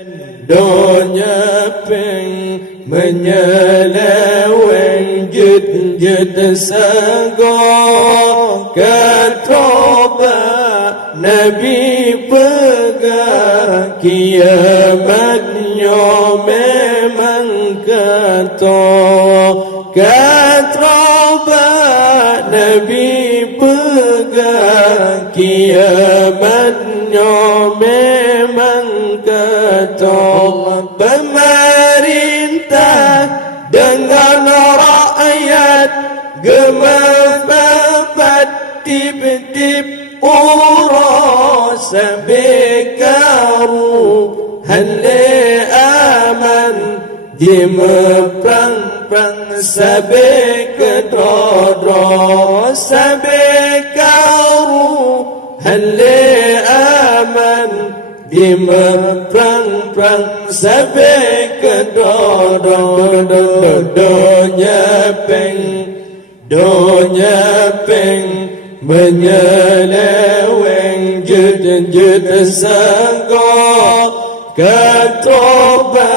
Donya peng menyeleweng jut sagor ketoba Nabi pegang kiamatnya memang ketoba Nabi pegang kiamatnya memang pemerintah dengan rakyat gemafabat tib-tib uras bekaru hale aman dimeprang-prang sabe kedodro sabe karu hale aman dimeprang-prang sabe kedodro donya peng menyeleweng jut sagor ketoba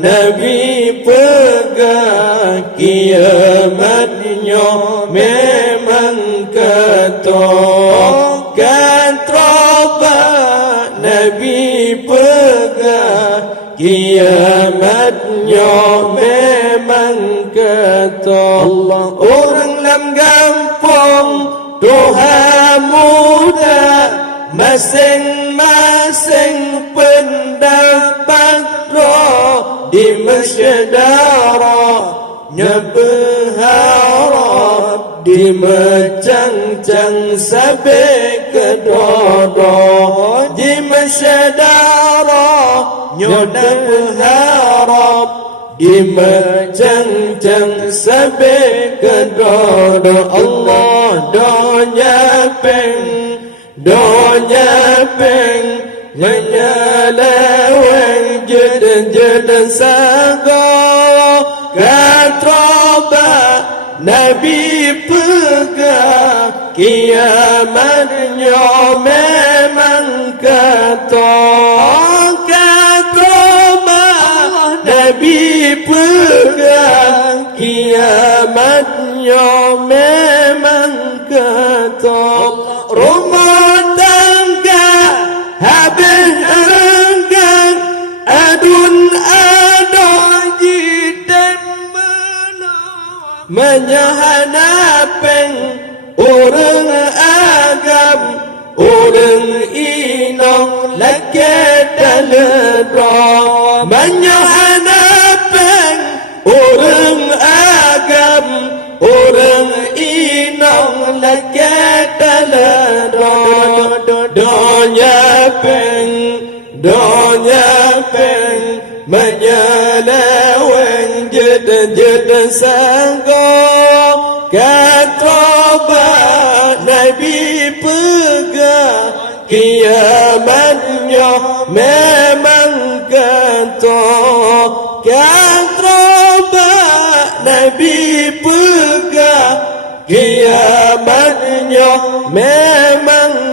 Nabi pegang kiamatnya memang ketoba Nabi pegang kiamatnya memang ketoba orang lam gampang Tuhan muda masing-masing pendapat roh di masyadarahnya berharap di mecang-cang sampai kedodo di masyadarahnya berharap di mecang-cang sampai kedodo Allah donya peng menyeleweng jut sagor ketoba Nabi pegang kiamatnya memang ketoba Nabi pegang kiamatnya memang ketoba rumah tangga habis enggang adun adon jiten menyahanapeng orang agam orang inong laki daledro menyahanapeng orang agam orang inong laki daledro donya peng menyeleweng jut sagor ketoba Nabi pegang kiamatnya memang ketoba Nabi pegang kiamatnya memang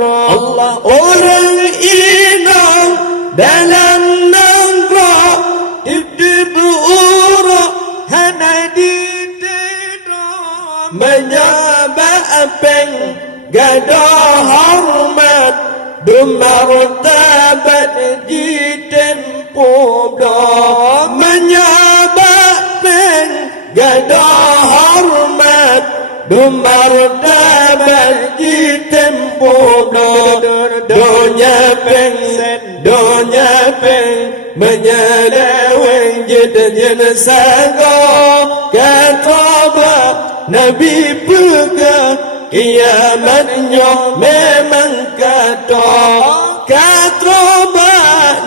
Allah orang inong dalam nangkro dib urok hana ditedro menyabapeng gada hormat dumartabat jitempo do menyabapeng gada hormat dumartabat jitempo do donya peng menyeleweng jut sagor ketoba Nabi pegang kiamatnya memang ketoba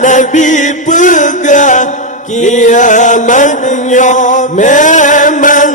Nabi pegang kiamatnya memang